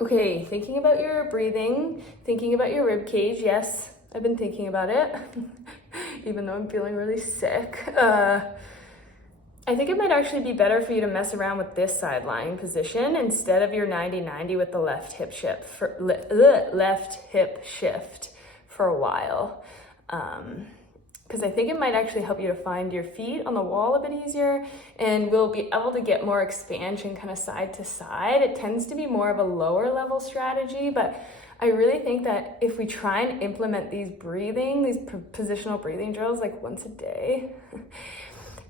Okay, thinking about your breathing, thinking about your rib cage. Yes, I've been thinking about it, even though I'm feeling really sick. I think it might actually be better for you to mess around with this side lying position instead of your 90-90 with the left hip shift for a while. Because I think it might actually help you to find your feet on the wall a bit easier, and we'll be able to get more expansion kind of side to side. It tends to be more of a lower level strategy, but I really think that if we try and implement these positional breathing drills like once a day,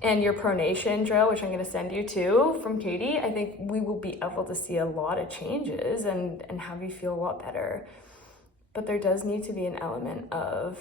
and your pronation drill, which I'm gonna send you to from Katie, I think we will be able to see a lot of changes and have you feel a lot better. But there does need to be an element of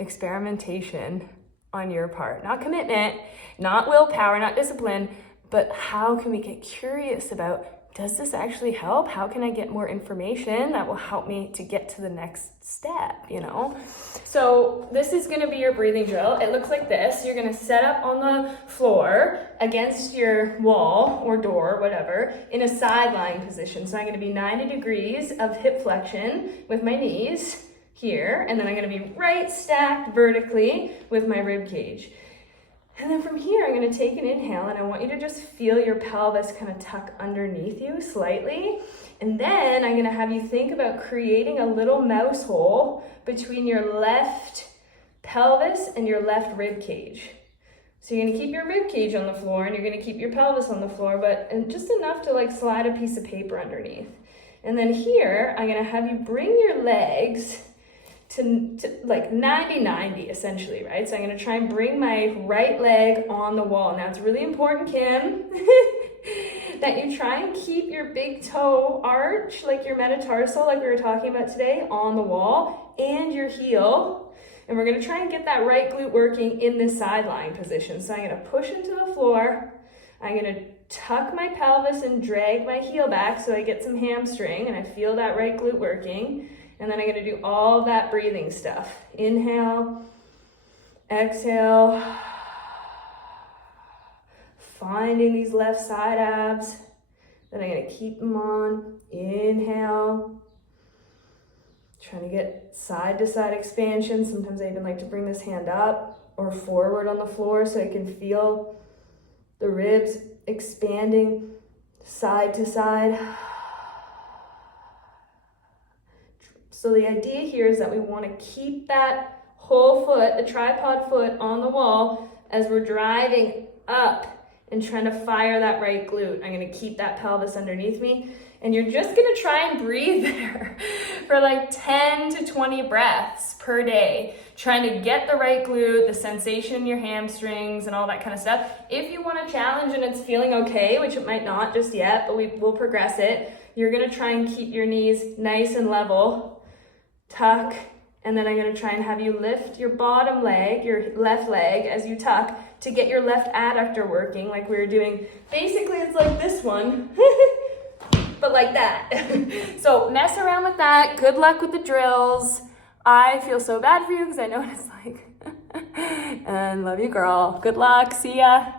experimentation on your part. Not commitment, not willpower, not discipline, but how can we get curious about, does this actually help? How can I get more information that will help me to get to the next step, you know? So this is gonna be your breathing drill. It looks like this. You're gonna set up on the floor against your wall or door, whatever, in a side lying position. So I'm gonna be 90 degrees of hip flexion with my knees here, and then I'm gonna be right stacked vertically with my rib cage. And then from here, I'm gonna take an inhale, and I want you to just feel your pelvis kind of tuck underneath you slightly. And then I'm gonna have you think about creating a little mouse hole between your left pelvis and your left rib cage. So you're gonna keep your rib cage on the floor, and you're gonna keep your pelvis on the floor, but just enough to like slide a piece of paper underneath. And then here, I'm gonna have you bring your legs to like 90-90 essentially, right? So I'm gonna try and bring my right leg on the wall. Now it's really important, Kim, that you try and keep your big toe arch, like your metatarsal, like we were talking about today, on the wall, and your heel. And we're gonna try and get that right glute working in this side lying position. So I'm gonna push into the floor. I'm gonna tuck my pelvis and drag my heel back so I get some hamstring and I feel that right glute working. And then I'm gonna do all that breathing stuff. Inhale, exhale, finding these left side abs. Then I'm gonna keep them on. Inhale, trying to get side to side expansion. Sometimes I even like to bring this hand up or forward on the floor so I can feel the ribs expanding side to side. So the idea here is that we want to keep that whole foot, the tripod foot, on the wall as we're driving up and trying to fire that right glute. I'm going to keep that pelvis underneath me, and you're just going to try and breathe there for like 10 to 20 breaths per day, trying to get the right glute, the sensation in your hamstrings and all that kind of stuff. If you want a challenge and it's feeling okay, which it might not just yet, but we will progress it, you're going to try and keep your knees nice and level. Tuck, and then I'm going to try and have you lift your bottom leg, your left leg, as you tuck to get your left adductor working like we were doing. Basically, it's like this one, but like that. So mess around with that. Good luck with the drills. I feel so bad for you because I know what it's like. And love you, girl. Good luck. See ya.